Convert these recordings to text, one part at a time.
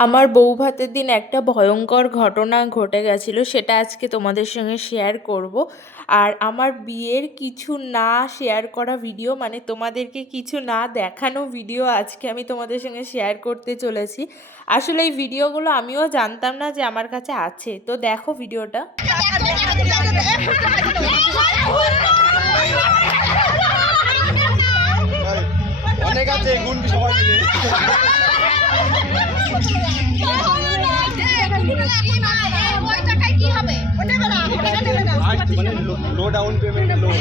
আমার বউ ভাতের দিন একটা ভয়ঙ্কর ঘটনা ঘটে গেছিল, সেটা আজকে তোমাদের সঙ্গে শেয়ার করব। আর আমার বিয়ের কিছু না শেয়ার করা ভিডিও মানে তোমাদেরকে কিছু না দেখানো ভিডিও আজকে আমি তোমাদের সঙ্গে শেয়ার করতে চলেছি। আসলে এই ভিডিওগুলো আমিও জানতাম না যে আমার কাছে আছে। তো দেখো ভিডিওটা লো ডাউন পেমেন্ট লোন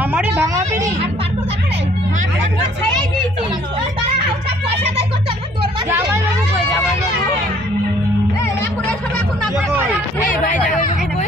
আমারই ভাঙা পেরি জামাই বাবু কই জামাই বাবু এই ভাই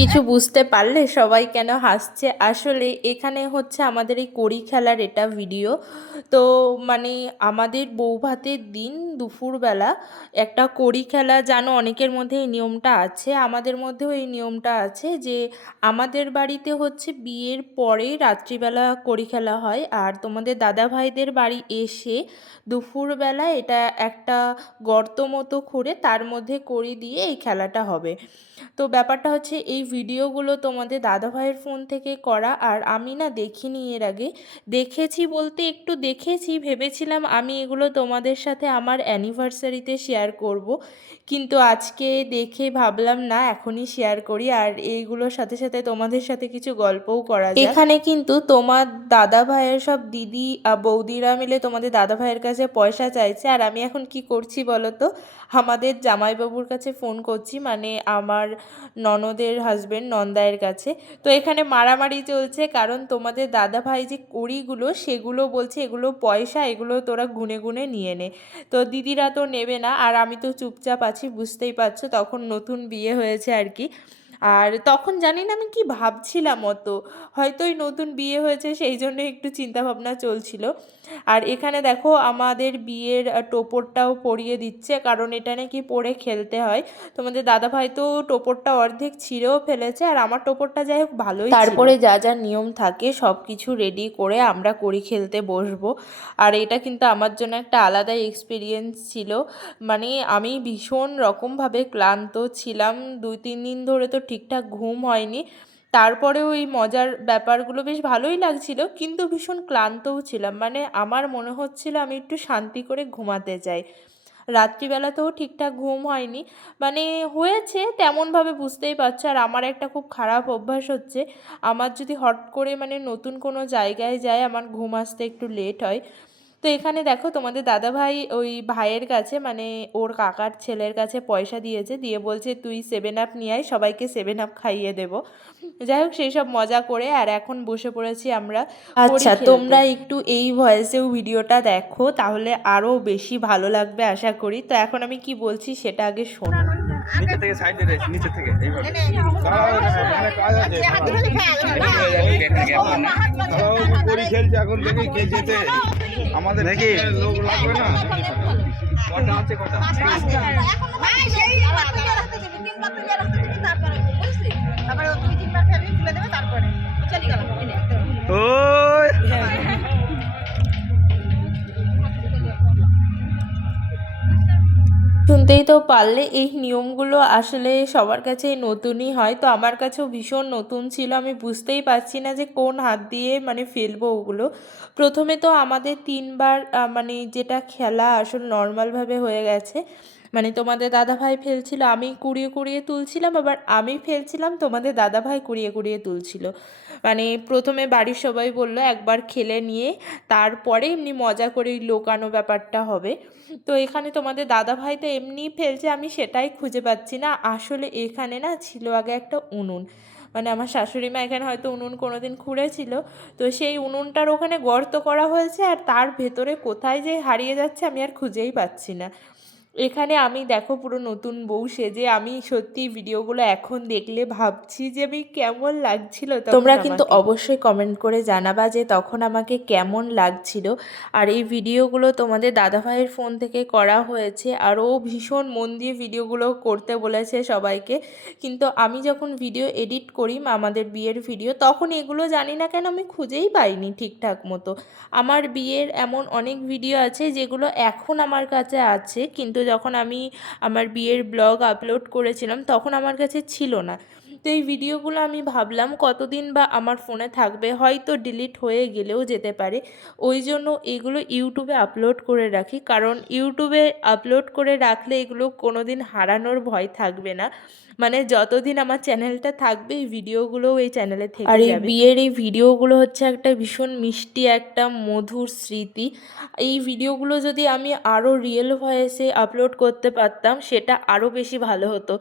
কিছু বুঝতে পারলে সবাই কেন হাসছে? আসলে এখানে হচ্ছে আমাদের এই কড়ি খেলার এটা ভিডিও তো মানে আমাদের বউ ভাতের দিন দুপুরবেলা একটা কড়ি খেলা, জানো অনেকের মধ্যে এই নিয়মটা আছে। আমাদের মধ্যেও এই নিয়মটা আছে যে আমাদের বাড়িতে হচ্ছে বিয়ের পরে রাত্রিবেলা কড়ি খেলা হয়। আর তোমাদের দাদা ভাইদের বাড়ি এসে দুপুরবেলা এটা একটা গর্ত মতো খুঁড়ে তার মধ্যে কড়ি দিয়ে এই খেলাটা হবে। তো ব্যাপারটা হচ্ছে এই ভিডিওগুলো তোমাদের দাদাভাইয়ের ফোন থেকে করা আর আমি না দেখিনি এর আগে। দেখেছি বলতে একটু দেখেছি, ভেবেছিলাম আমি এগুলো তোমাদের সাথে আমার অ্যানিভার্সারিতে শেয়ার করব। কিন্তু আজকে দেখে ভাবলাম না, এখনই শেয়ার করি আর এইগুলোর সাথে সাথে তোমাদের সাথে কিছু গল্পও করা এখানে কিন্তু তোমার দাদা ভাইয়ের সব দিদি বৌদিরা মিলে তোমাদের দাদা ভাইয়ের কাছে পয়সা চাইছে আর আমি এখন কি করছি বলো তো আমাদের জামাইবাবুর কাছে ফোন করছি মানে আমার ননদের হাজবেন্ড নন্দায়ের কাছে। তো এখানে মারামারি চলছে কারণ তোমাদের দাদা ভাই যে কড়িগুলো, সেগুলো বলছে এগুলো পয়সা, এগুলো তোরা গুনে গুনে নিয়ে নে। তো দিদিরা তো নেবে না, আর আমি তো চুপচাপ আছি, বুঝতেই পারছ, তখন নতুন বিয়ে হয়েছে আর কি। আর তখন জানি না আমি কি ভাবছিলাম অত। হয়তো ওই নতুন বিয়ে হয়েছে, সেই জন্য একটু চিন্তাভাবনা চলছিল। আর এখানে দেখো আমাদের বিয়ের টোপরটাও পরিয়ে দিচ্ছে, কারণ এটা নাকি পরে খেলতে হয়। তোমাদের দাদাভাই তো টোপরটা অর্ধেক ছিঁড়েও ফেলেছে, আর আমার টোপরটা যাই হোক ভালোই তারপরে যা যা নিয়ম থাকে সব কিছু রেডি করে আমরা করি খেলতে বসবো। আর এটা কিন্তু আমার জন্য একটা আলাদা এক্সপিরিয়েন্স ছিল। মানে আমি ভীষণ রকমভাবে ক্লান্ত ছিলাম। দুই, তিন দিন ধরে তো ঠিকঠাক ঘুম হয়নি। তারপরেও এই মজার ব্যাপারগুলো বেশ ভালোই লাগছিল, কিন্তু ভীষণ ক্লান্তও ছিলাম। মানে আমার মনে হচ্ছিল আমি একটু শান্তি করে ঘুমাতে চাই। রাত্রিবেলাতেও ঠিকঠাক ঘুম হয়নি। মানে হয়েছে, তেমনভাবে বুঝতেই পারছ। আর আমার একটা খুব খারাপ অভ্যাস হচ্ছে, আমার যদি হট করে মানে নতুন কোনো জায়গায় যায়, আমার ঘুম আসতে একটু লেট হয় তো এখানে দেখো তোমাদের দাদাভাই ওই ভাইয়ের কাছে মানে ওর কাকার ছেলের কাছে পয়সা দিয়েছে দিয়ে বলছে তুই সেভেন আপ নিয়ে আয় সবাইকে সেভেন আপ খাইয়ে দেবো। যাই হোক সেই সব মজা করে আর এখন বসে পড়েছি আমরা আচ্ছা তোমরা একটু এই ভয়েসেও ভিডিওটা দেখো তাহলে আরও বেশি ভালো লাগবে আশা করি। তো এখন আমি কি বলছি সেটা আগে শোনো। নিচে থেকে সাইডে রে নিচে থেকে এইভাবে। কাজ আছে করি খেলছে এখন থেকে কে যেতে আমাদের নাকি লোক লাগবে না? কটা আছে কটা? ওই! শুনতেই তো পারলে এই নিয়মগুলো আসলে সবার কাছে নতুনই হয়। তো আমার কাছেও ভীষণ নতুন ছিল। আমি বুঝতেই পারছি না যে কোন হাত দিয়ে মানে ফেলব ওগুলো। প্রথমে তো আমাদের তিনবার মানে যেটা খেলা আসল নর্মালভাবে হয়ে গেছে। মানে তোমাদের দাদাভাই ফেলছিল, আমি কুড়িয়ে কুড়িয়ে তুলছিলাম, আবার আমি ফেলছিলাম, তোমাদের দাদাভাই কুড়িয়ে কুড়িয়ে তুলছিল। মানে প্রথমে বাড়ির সবাই বলল, একবার খেলে নিয়ে তারপরে এমনি মজা করে লোকানো ব্যাপারটা হবে। তো এখানে তোমাদের দাদা ভাই তো এমনি ফেলছে, আমি সেটাই খুঁজে পাচ্ছি না। আসলে এখানে না ছিল আগে একটা উনুন। মানে আমার শাশুড়ি মা এখানে হয়তো উনুন কোনোদিন খুঁড়েছিল, তো সেই উনুনটার ওখানে গর্ত করা হয়েছে, আর তার ভেতরে কোথায় যে হারিয়ে যাচ্ছে আমি আর খুঁজেই পাচ্ছি না। এখানে আমি দেখো পুরো নতুন বউ সেজে আমি সত্যি ভিডিওগুলো এখন দেখলে ভাবছি যে আমি কেমন লাগছিল তোমরা কিন্তু অবশ্যই কমেন্ট করে জানাবা যে তখন আমাকে কেমন লাগছিল। আর এই ভিডিওগুলো তোমাদের দাদাভাইয়ের ফোন থেকে করা হয়েছে। আর ও ভীষণ মন দিয়ে ভিডিওগুলো করতে বলেছে সবাইকে। কিন্তু আমি যখন ভিডিও এডিট করি আমাদের বিয়ের ভিডিও তখন এগুলো জানি না কেন আমি খুঁজেই পাইনি ঠিকঠাক মতো। আমার বিয়ের এমন অনেক ভিডিও আছে যেগুলো এখন আমার কাছে আছে কিন্তু যখন আমি আমার বিয়ের ব্লগ আপলোড করেছিলাম তখন আমার কাছে ছিল না। তো এই ভিডিওগুলো আমি ভাবলাম কতদিন বা আমার ফোনে থাকবে হয়তো ডিলিট হয়ে গেলেও যেতে পারে। ওই জন্য এগুলো ইউটিউবে আপলোড করে রাখি। কারণ ইউটিউবে আপলোড করে রাখলে এগুলো কোনো দিন হারানোর ভয় থাকবে না। মানে যতদিন আমার চ্যানেলটা থাকবে এই ভিডিওগুলোও এই চ্যানেলে থেকে আর এই বিয়ের এই ভিডিওগুলো হচ্ছে একটা ভীষণ মিষ্টি একটা মধুর স্মৃতি। এই ভিডিওগুলো যদি আমি আরও রিয়েল ভয়েসে আপলোড করতে পারতাম সেটা আরও বেশি ভালো হতো।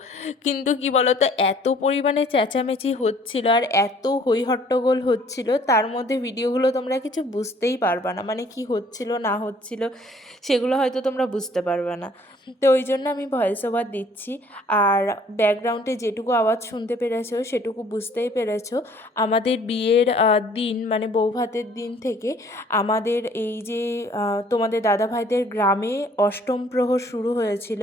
কিন্তু কি বলতো এত পরিমাণে চেঁচামেচি হচ্ছিল আর এত হই হট্টগোল হচ্ছিল, তার মধ্যে ভিডিওগুলো তোমরা কিছু বুঝতেই পারবা না। মানে কি হচ্ছিল, না হচ্ছিল, সেগুলো হয়তো তোমরা বুঝতে পারবে না। তো ওই জন্য আমি ভয়েস ওভার দিচ্ছি। আর ব্যাকগ্রাউন্ডে যেটুকু আওয়াজ শুনতে পেরেছ, সেটুকু বুঝতেই পেরেছ। আমাদের বিয়ের দিন মানে বৌভাতের দিন থেকে আমাদের এই যে তোমাদের দাদাভাইদের গ্রামে অষ্টম প্রহর শুরু হয়েছিল।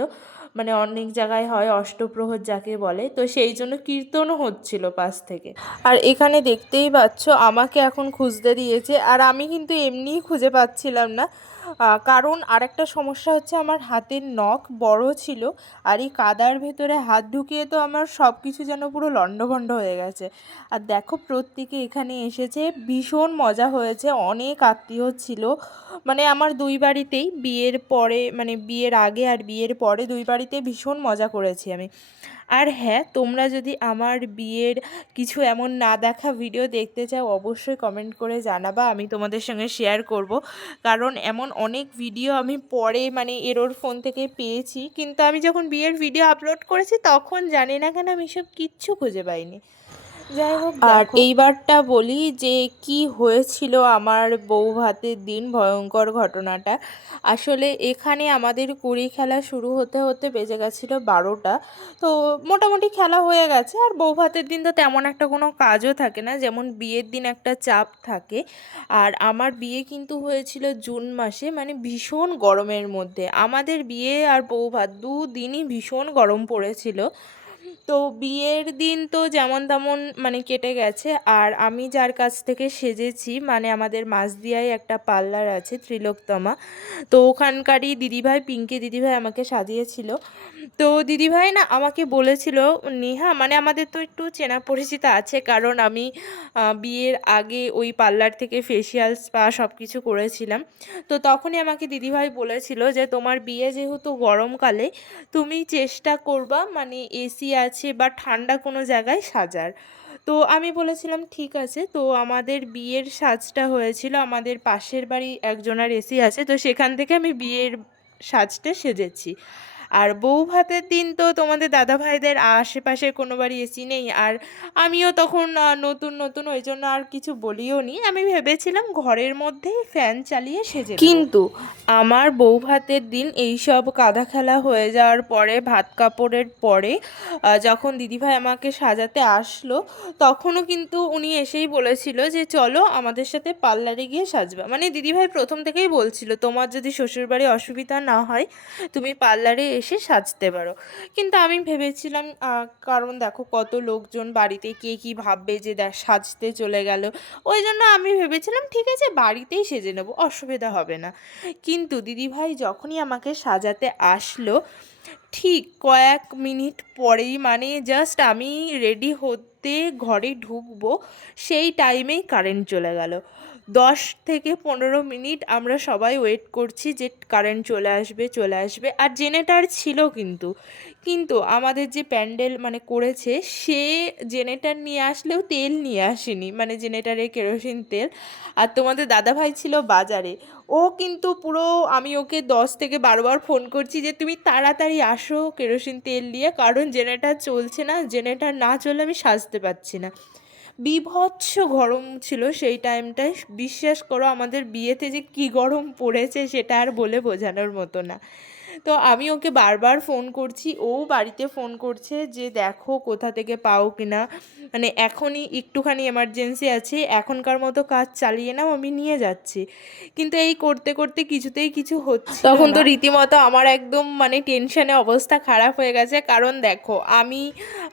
মানে অনেক জায়গায় হয়, অষ্টপ্রহর যাকে বলে। তো সেই জন্য কীর্তনও হচ্ছিল পাশ থেকে। আর এখানে দেখতেই পাচ্ছ, আমাকে এখন খুঁজতে দিয়েছে। আর আমি কিন্তু এমনিই খুঁজে পাচ্ছিলাম না। কারণ আরেকটা সমস্যা হচ্ছে আমার হাতের নখ বড় ছিল আর এই কাদার ভেতরে হাত ঢুকিয়ে তো আমার সব কিছু যেন পুরো লণ্ডভণ্ড হয়ে গেছে। আর দেখো প্রত্যেকে এখানে এসেছে, ভীষণ মজা হয়েছে, অনেক আত্মীয় ছিল। মানে আমার দুই বাড়িতেই বিয়ের পরে মানে বিয়ের আগে আর বিয়ের পরে দুই বাড়িতে ভীষণ মজা করেছি আমি। আর হ্যাঁ তোমরা যদি আমার বিয়ের কিছু এমন না দেখা ভিডিও দেখতে চাও, অবশ্যই কমেন্ট করে জানাবা, আমি তোমাদের সঙ্গে শেয়ার করব। কারণ এমন অনেক ভিডিও আমি পরে মানে এরোর ফোন থেকে পেয়েছি, কিন্তু আমি যখন বিয়ের ভিডিও আপলোড করেছি, তখন জানি না কেন আমি সব কিচ্ছু খুঁজে পাইনি। আর এইবারটা বলি যে কি হয়েছিল আমার বউ ভাতের দিন ভয়ঙ্কর ঘটনাটা। আসলে এখানে আমাদের কুড়ি খেলা শুরু হতে হতে বেজে গেছিল বারোটা। তো মোটামুটি খেলা হয়ে গেছে আর বউ ভাতের দিন তো তেমন একটা কোনো কাজও থাকে না যেমন বিয়ের দিন একটা চাপ থাকে। আর আমার বিয়ে কিন্তু হয়েছিল জুন মাসে মানে ভীষণ গরমের মধ্যে। আমাদের বিয়ে আর বউ ভাত দুদিনই ভীষণ গরম পড়েছিল। তো বিয়ের দিন তো যেমন তেমন মানে কেটে গেছে। আর আমি যার কাছ থেকে সেজেছি মানে আমাদের মাঝদিয়ায় একটা পার্লার আছে ত্রিলোকতমা, তো ওখানকারই দিদিভাই, পিঙ্কি দিদিভাই আমাকে সাজিয়েছিল। তো দিদিভাই না আমাকে বলেছিল, নেহা মানে আমাদের তো একটু চেনা পরিচিত আছে, কারণ আমি বিয়ের আগে ওই পার্লার থেকে ফেসিয়াল স্পা সব কিছু করেছিলাম। তো তখনই আমাকে দিদিভাই বলেছিল যে, তোমার বিয়ে যেহেতু গরমকালে, তুমি চেষ্টা করবা মানে এসি আছে বা ঠান্ডা কোনো জায়গায় সাজার। তো আমি বলেছিলাম, ঠিক আছে। তো আমাদের বিয়ের সাজটা হয়েছিল, আমাদের পাশের বাড়ি একজনার এসি আছে, তো সেখান থেকে আমি বিয়ের সাজটা সেজেছি। আর বউ ভাতের দিন তো তোমাদের দাদা ভাইদের আশেপাশে কোনো বাড়ি এসি নেই। আর আমিও তখন নতুন নতুন ওই জন্য আর কিছু বলিও নি। আমি ভেবেছিলাম ঘরের মধ্যেই ফ্যান চালিয়ে সেজে কিন্তু আমার বউ ভাতের দিন এইসব কাদা খেলা হয়ে যাওয়ার পরে ভাত কাপড়ের পরে যখন দিদিভাই আমাকে সাজাতে আসলো তখনও কিন্তু উনি এসেই বলেছিল যে চলো আমাদের সাথে পার্লারে গিয়ে সাজবা। মানে দিদিভাই প্রথম থেকেই বলছিল তোমার যদি শ্বশুরবাড়ি অসুবিধা না হয় তুমি পার্লারে এসে সাজতে পারো। কিন্তু আমি ভেবেছিলাম কারণ দেখো কত লোকজন বাড়িতে কে কী ভাববে যে সাজতে চলে গেল। ওই জন্য আমি ভেবেছিলাম, ঠিক আছে, বাড়িতেই সেজে নেব, অসুবিধা হবে না। কিন্তু দিদিভাই যখনই আমাকে সাজাতে আসলো, ঠিক কয়েক মিনিট পরেই মানে জাস্ট আমি রেডি হতে ঘরে ঢুকবো, সেই টাইমেই কারেন্ট চলে গেল। দশ থেকে পনেরো মিনিট আমরা সবাই ওয়েট করছি যে কারেন্ট চলে আসবে চলে আসবে। আর জেনেটার ছিল কিন্তু। কিন্তু আমাদের যে প্যান্ডেল মানে করেছে, সে জেনেটার নিয়ে আসলেও তেল নিয়ে আসেনি। মানে জেনেটারে কেরোসিন তেল। আর তোমাদের দাদাভাই ছিল বাজারে। ও কিন্তু পুরো আমি ওকে দশ থেকে বারোবার ফোন করছি যে, তুমি তাড়াতাড়ি আসো কেরোসিন তেল নিয়ে। কারণ জেনেটার চলছে না। জেনেটার না চললে আমি সাজতে পারছি না। বীভৎস গরম ছিল সেই টাইমটায় বিশ্বাস করো আমাদের বিয়েতে যে কী গরম পড়েছে সেটা আর বলে বোঝানোর মতো না। তো আমি ওকে বারবার ফোন করছি। ও বাড়িতে ফোন করছে যে দেখো কোথা থেকে পাও কিনা? মানে এখনই একটুখানি এমার্জেন্সি আছে এখনকার মতো কাজ চালিয়ে নাও আমি নিয়ে যাচ্ছি। কিন্তু এই করতে করতে কিছুতেই কিছু হচ্ছে তখন তো রীতিমতো আমার একদম মানে টেনশনে অবস্থা খারাপ হয়ে গেছে। কারণ দেখো আমি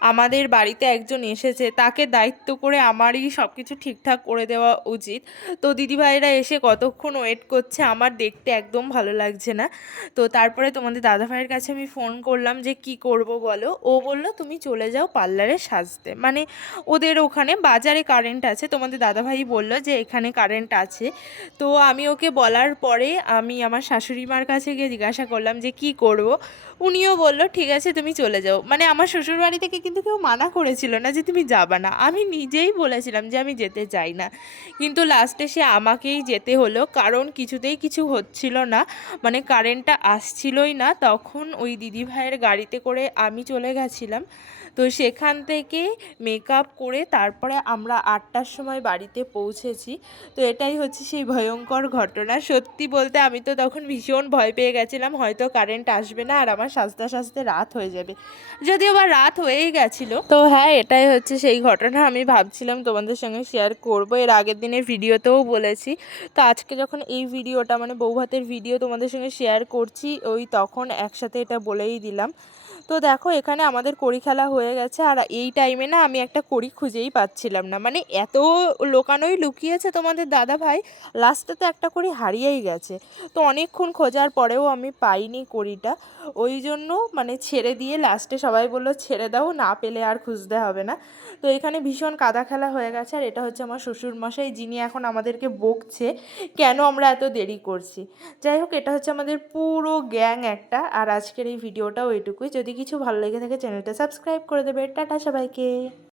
আমাদের বাড়িতে একজন এসেছে, তাকে দায়িত্ব করে আমারই সব কিছু ঠিকঠাক করে দেওয়া উচিত। তো দিদিভাইরা এসে কতক্ষণ ওয়েট করছে আমার দেখতে একদম ভালো লাগছে না। তো তারপরে তোমাদের দাদাভাইয়ের কাছে আমি ফোন করলাম যে, কি করব বলো? ও বলল, তুমি চলে যাও পার্লারে সাজতে। মানে ওদের ওখানে বাজারে কারেন্ট আছে, তোমাদের দাদাভাই বলল যে, এখানে কারেন্ট আছে। তো আমি ওকে বলার পরে আমি আমার শাশুড়ি মার কাছে গিয়ে জিজ্ঞাসা করলাম যে, কি করব? উনিও বলল, ঠিক আছে, তুমি চলে যাও। মানে আমার শ্বশুর বাড়ি থেকে কিন্তু কেউ মানা করেছিল না যে তুমি যাবা না। আমি নিজেই বলেছিলাম যে আমি যেতে চাই না। কিন্তু লাস্টে সে আমাকেই যেতে হলো, কারণ কিছুতেই কিছু হচ্ছিল না। মানে কারেন্টটা আসছিলই না। তখন ওই দিদি ভাইয়ের গাড়িতে করে আমি চলে গেছিলাম। তো সেখান থেকে মেকআপ করে তারপরে আমরা আটটার সময় বাড়িতে পৌঁছেছি। তো এটাই হচ্ছে সেই ভয়ঙ্কর ঘটনা। সত্যি বলতে আমি তো তখন ভীষণ ভয় পেয়ে গেছিলাম। হয়তো কারেন্ট আসবে না আর আমার সাজতে সাজতে রাত হয়ে যাবে। যদিও বা রাত হয়েই গেছিল তো হ্যাঁ এটাই হচ্ছে সেই ঘটনা। আমি ভাবছিলাম তোমাদের সঙ্গে শেয়ার করব। এর আগের দিনে ভিডিওতেও বলেছি। তো আজকে যখন এই ভিডিওটা মানে বৌভাতের ভিডিও তোমাদের সঙ্গে শেয়ার করছি, ওই তখন একসাথে এটা বলেই দিলাম। তো দেখো, এখানে আমাদের কড়ি খেলা হয়ে গেছে। আর এই টাইমে না আমি একটা কড়ি খুঁজেই পাচ্ছিলাম না। মানে এত লোকানোই লুকিয়েছে তোমাদের দাদা ভাই লাস্টে তো একটা কড়ি হারিয়েই গেছে। তো অনেকক্ষণ খোঁজার পরেও আমি পাইনি কড়িটা। ওই জন্য মানে ছেড়ে দিয়ে লাস্টে সবাই বলল, ছেড়ে দাও, না পেলে আর খুঁজতে হবে না। তো এখানে ভীষণ কাদা খেলা হয়ে গেছে আর এটা হচ্ছে আমার শ্বশুরমশাই যিনি এখন আমাদেরকে বকছে কেন আমরা এত দেরি করছি। যাই হোক, এটা হচ্ছে আমাদের পুরো গ্যাং একটা আর আজকের এই ভিডিওটাও এটুকুই। যদি কিছু ভালো লেগে থাকে চ্যানেলটা সাবস্ক্রাইব করে দেবে। টাটা সবাইকে।